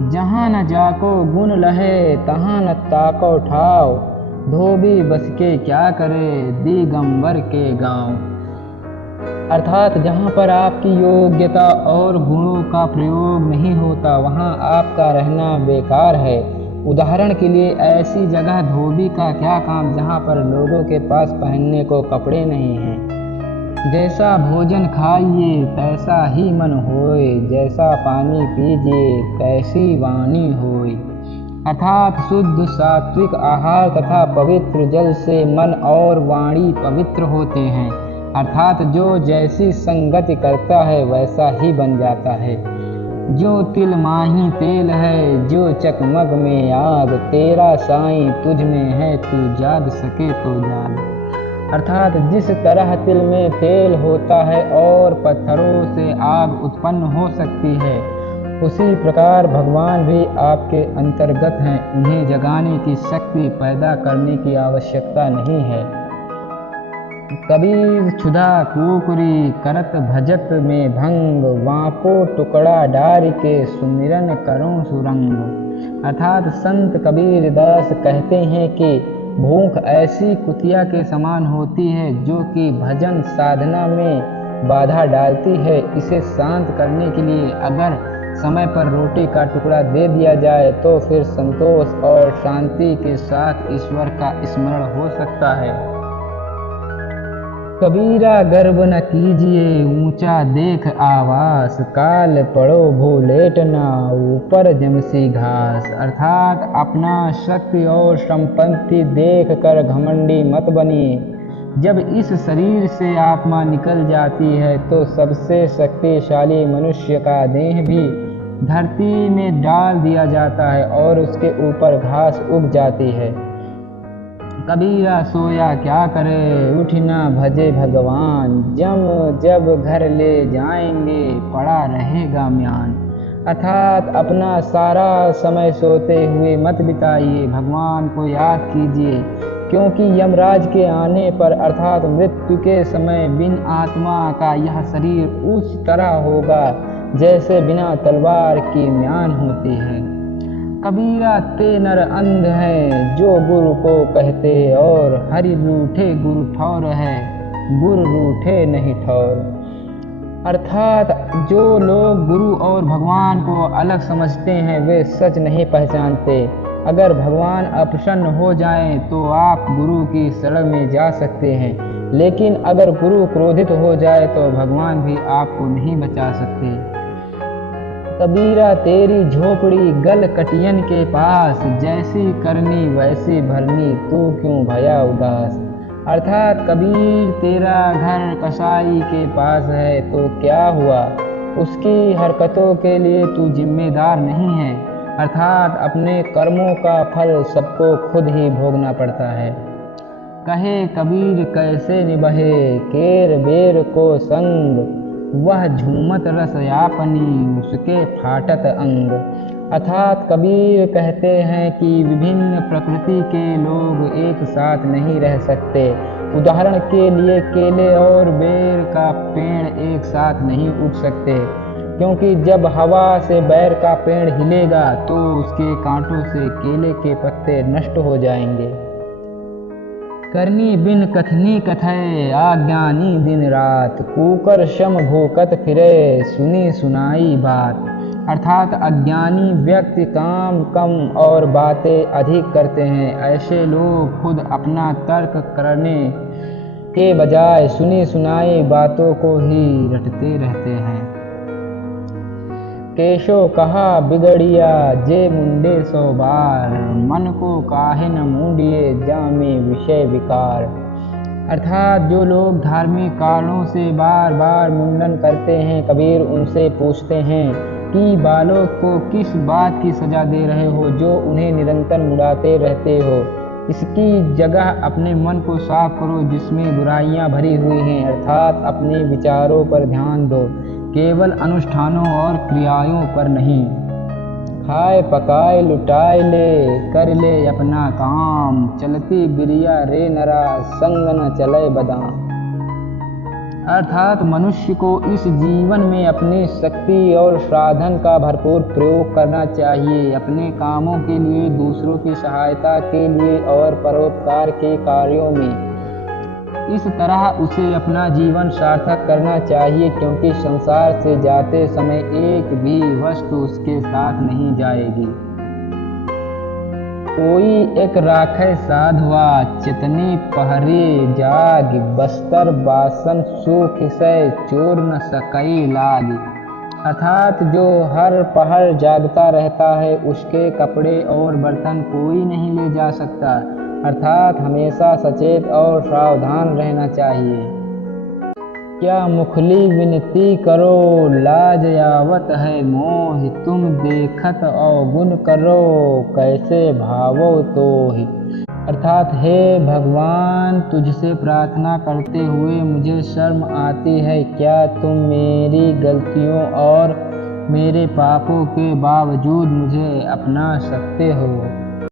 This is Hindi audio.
जहाँ न जाको गुण लहे तहाँ न ताको ठाव, धोबी बस के क्या करे दिगंबर के गांव। अर्थात जहाँ पर आपकी योग्यता और गुणों का प्रयोग नहीं होता वहाँ आपका रहना बेकार है। उदाहरण के लिए ऐसी जगह धोबी का क्या काम जहाँ पर लोगों के पास पहनने को कपड़े नहीं हैं। जैसा भोजन खाइए तैसा ही मन होए, जैसा पानी पीजिए तैसी वाणी होए। अर्थात शुद्ध सात्विक आहार तथा पवित्र जल से मन और वाणी पवित्र होते हैं। अर्थात जो जैसी संगति करता है वैसा ही बन जाता है। जो तिल माही तेल है, जो चकमक में आग, तेरा साईं तुझ में है तू जाग सके तो जाग। अर्थात जिस तरह तिल में तेल होता है और पत्थरों से आग उत्पन्न हो सकती है, उसी प्रकार भगवान भी आपके अंतर्गत हैं। उन्हें जगाने की शक्ति पैदा करने की आवश्यकता नहीं है। कबीर क्षुधा कुकरी करत भजत में भंग, वापो टुकड़ा डार के सुमिरन करो सुरंग। अर्थात संत कबीर दास कहते हैं कि भूख ऐसी कुतिया के समान होती है जो कि भजन साधना में बाधा डालती है। इसे शांत करने के लिए अगर समय पर रोटी का टुकड़ा दे दिया जाए तो फिर संतोष और शांति के साथ ईश्वर का स्मरण हो सकता है। कबीरा गर्व न कीजिए ऊंचा देख आवास, काल पड़ो भूलेट ना ऊपर जमसी घास। अर्थात अपना शक्ति और संपत्ति देख कर घमंडी मत बनिए। जब इस शरीर से आत्मा निकल जाती है तो सबसे शक्तिशाली मनुष्य का देह भी धरती में डाल दिया जाता है और उसके ऊपर घास उग जाती है। कबीरा सोया क्या करे उठ ना भजे भगवान, जब घर ले जाएंगे पड़ा रहेगा म्यान। अर्थात अपना सारा समय सोते हुए मत बिताइए, भगवान को याद कीजिए, क्योंकि यमराज के आने पर अर्थात मृत्यु के समय बिन आत्मा का यह शरीर उस तरह होगा जैसे बिना तलवार की म्यान होती है। कबीरा ते नर अंध है जो गुरु को कहते, और हरि रूठे गुरु ठौर है गुरु रूठे नहीं ठौर। अर्थात जो लोग गुरु और भगवान को अलग समझते हैं वे सच नहीं पहचानते। अगर भगवान अप्रसन्न हो जाएं तो आप गुरु की शरण में जा सकते हैं, लेकिन अगर गुरु क्रोधित हो जाए तो भगवान भी आपको नहीं बचा सकते। कबीरा तेरी झोपड़ी गल कटियन के पास, जैसी करनी वैसी भरनी तू क्यों भया उदास। अर्थात कबीर तेरा घर कसाई के पास है तो क्या हुआ, उसकी हरकतों के लिए तू जिम्मेदार नहीं है। अर्थात अपने कर्मों का फल सबको खुद ही भोगना पड़ता है। कहे कबीर कैसे निभहे केर बेर को संग, वह झूमत रस यापनी उसके फाटत अंग। अर्थात कबीर कहते हैं कि विभिन्न प्रकृति के लोग एक साथ नहीं रह सकते। उदाहरण के लिए केले और बेर का पेड़ एक साथ नहीं उग सकते, क्योंकि जब हवा से बेर का पेड़ हिलेगा तो उसके कांटों से केले के पत्ते नष्ट हो जाएंगे। करनी बिन कथनी कथय आज्ञानी दिन रात, कूकर शम भूकत फिरे सुनी सुनाई बात। अर्थात अज्ञानी व्यक्ति काम कम और बातें अधिक करते हैं। ऐसे लोग खुद अपना तर्क करने के बजाय सुनी सुनाई बातों को ही रटते रहते हैं। केशो कहा बिगड़िया जे मुंडे सो बार, मन को काहे न मूंडिए जामे विषय विकार। अर्थात जो लोग धार्मिक कारणों से बार बार मुंडन करते हैं, कबीर उनसे पूछते हैं कि बालों को किस बात की सजा दे रहे हो जो उन्हें निरंतर मुड़ाते रहते हो। इसकी जगह अपने मन को साफ करो जिसमें बुराइयां भरी हुई हैं। अर्थात अपने विचारों पर ध्यान दो, केवल अनुष्ठानों और क्रियाओं पर नहीं। खाए पकाए लुटाए ले कर ले अपना काम, चलती बिरिया रे नरा संग न चले बदाम। अर्थात मनुष्य को इस जीवन में अपनी शक्ति और साधन का भरपूर प्रयोग करना चाहिए, अपने कामों के लिए, दूसरों की सहायता के लिए और परोपकार के कार्यों में। इस तरह उसे अपना जीवन सार्थक करना चाहिए, क्योंकि संसार से जाते समय एक भी वस्तु उसके साथ नहीं जाएगी। कोई एक राखे साधवा, चितनी पहरे जाग, बस्तर बासन सूख से चोर न सकई लाग। अर्थात जो हर पहर जागता रहता है, उसके कपड़े और बर्तन कोई नहीं ले जा सकता। अर्थात हमेशा सचेत और सावधान रहना चाहिए। क्या मुखली विनती करो, लाज आवत है मोहि, तुम देखत अवगुण करो, कैसे भावो तोहि। अर्थात हे भगवान, तुझसे प्रार्थना करते हुए मुझे शर्म आती है, क्या तुम मेरी गलतियों और मेरे पापों के बावजूद मुझे अपना सकते हो।